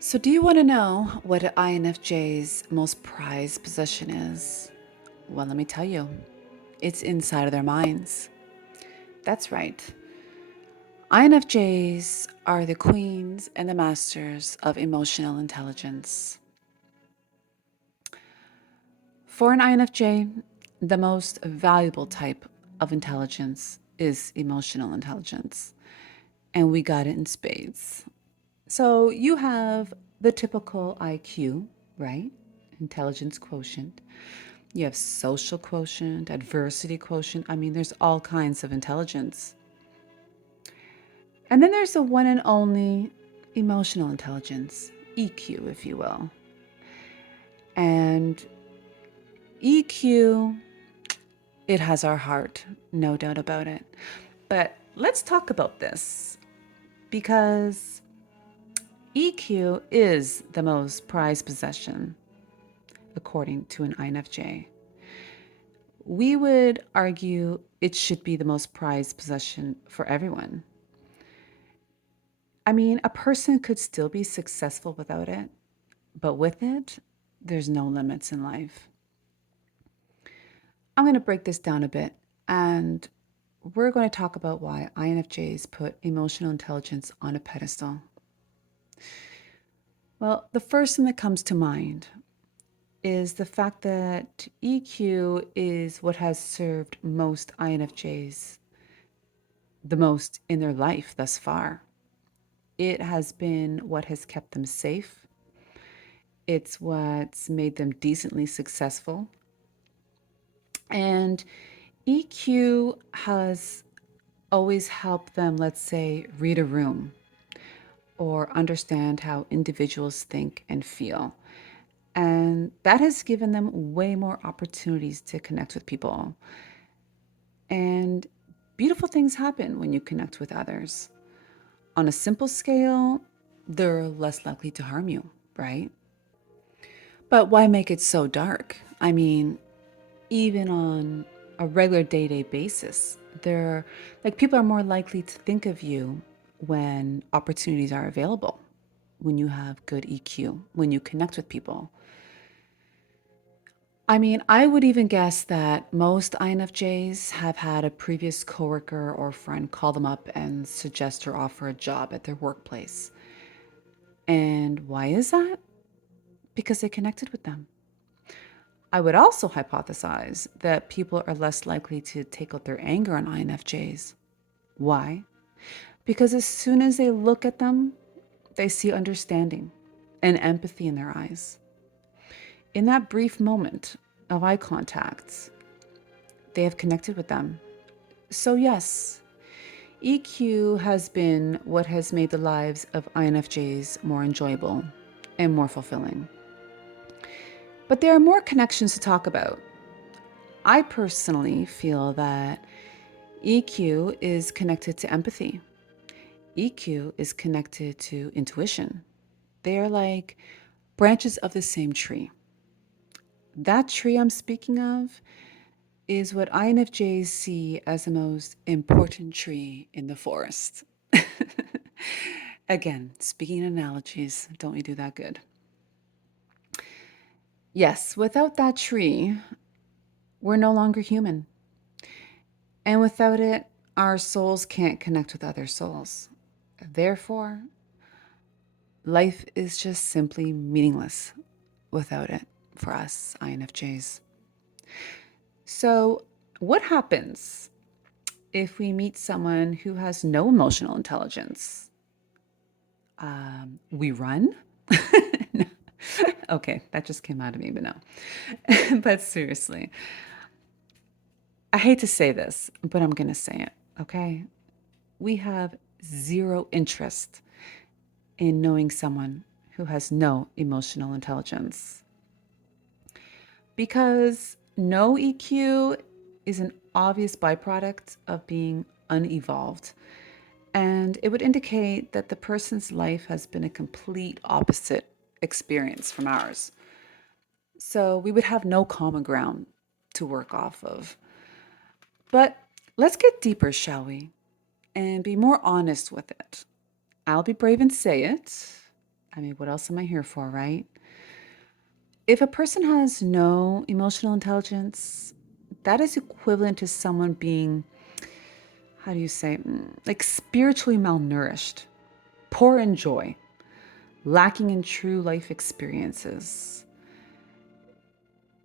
So, do you want to know what an INFJ's most prized possession is? Well, let me tell you, it's inside of their minds. That's right. INFJs are the queens and the masters of emotional intelligence. For an INFJ, the most valuable type of intelligence is emotional intelligence, and we got it in spades. So, you have the typical IQ, right? Intelligence quotient. You have social quotient, adversity quotient. I mean, there's all kinds of intelligence. And then there's the one and only emotional intelligence, EQ, if you will. And EQ, it has our heart, no doubt about it. But let's talk about this because EQ is the most prized possession, according to an INFJ. We would argue it should be the most prized possession for everyone. I mean, a person could still be successful without it, but with it, there's no limits in life. I'm going to break this down a bit and we're going to talk about why INFJs put emotional intelligence on a pedestal. Well, the first thing that comes to mind is the fact that EQ is what has served most INFJs the most in their life thus far. It has been what has kept them safe. It's what's made them decently successful. And EQ has always helped them, let's say, read a room or understand how individuals think and feel. And that has given them way more opportunities to connect with people. And beautiful things happen when you connect with others. On a simple scale, they're less likely to harm you, right? But why make it so dark? I mean, even on a regular day-to-day basis, they're like people are more likely to think of you when opportunities are available, when you have good EQ, when you connect with people. I mean, I would even guess that most INFJs have had a previous coworker or friend call them up and suggest or offer a job at their workplace. And why is that? Because they connected with them. I would also hypothesize that people are less likely to take out their anger on INFJs. Why? Because as soon as they look at them, they see understanding and empathy in their eyes. In that brief moment of eye contact, they have connected with them. So, yes, EQ has been what has made the lives of INFJs more enjoyable and more fulfilling. But there are more connections to talk about. I personally feel that EQ is connected to empathy. EQ is connected to intuition. They are like branches of the same tree. That tree I'm speaking of is what INFJs see as the most important tree in the forest. Again, speaking in analogies, don't we do that good? Yes, without that tree, we're no longer human. And without it, our souls can't connect with other souls. Therefore, life is just simply meaningless without it for us INFJs. So, what happens if we meet someone who has no emotional intelligence? We run? No. Okay, that just came out of me, but no. But seriously, I hate to say this, but I'm going to say it, okay? We have zero interest in knowing someone who has no emotional intelligence because no EQ is an obvious byproduct of being unevolved. And it would indicate that the person's life has been a complete opposite experience from ours. So we would have no common ground to work off of. But let's get deeper, shall we? And be more honest with it. I'll be brave and say it. I mean, what else am I here for, right? If a person has no emotional intelligence, that is equivalent to someone being, how do you say, like spiritually malnourished, poor in joy, lacking in true life experiences.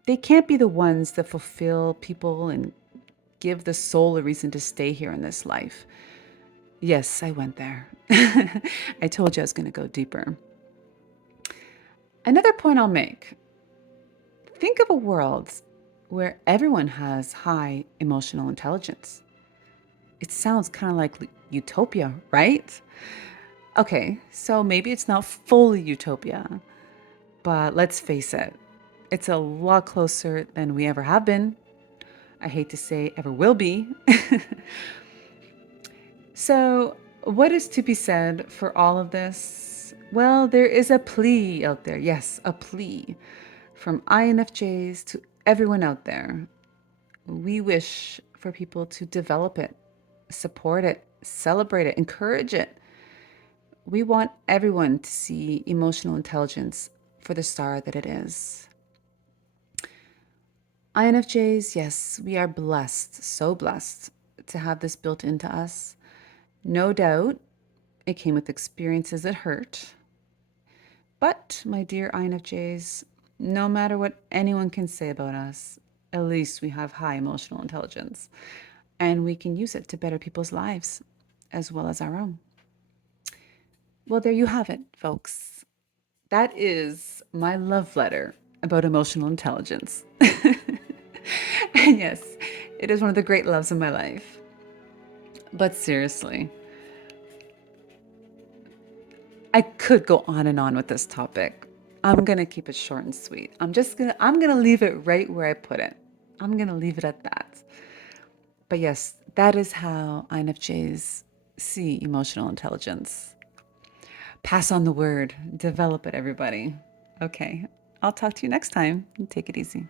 They can't be the ones that fulfill people and give the soul a reason to stay here in this life. Yes, I went there. I told you I was going to go deeper. Another point I'll make, think of a world where everyone has high emotional intelligence. It sounds kind of like utopia, right? Okay, so maybe it's not fully utopia, but let's face it, it's a lot closer than we ever have been. I hate to say ever will be. So, what is to be said for all of this? Well, there is a plea out there. Yes, a plea from INFJs to everyone out there. We wish for people to develop it, support it, celebrate it, encourage it. We want everyone to see emotional intelligence for the star that it is. INFJs, yes, we are blessed, so blessed to have this built into us. No doubt it came with experiences that hurt. But, my dear INFJs, no matter what anyone can say about us, at least we have high emotional intelligence and we can use it to better people's lives as well as our own. Well, there you have it, folks. That is my love letter about emotional intelligence. And yes, it is one of the great loves of my life. But seriously, I could go on and on with this topic. I'm going to keep it short and sweet. I'm going to leave it right where I put it. I'm going to leave it at that. But yes, that is how INFJs see emotional intelligence. Pass on the word, develop it, everybody. Okay, I'll talk to you next time. Take it easy.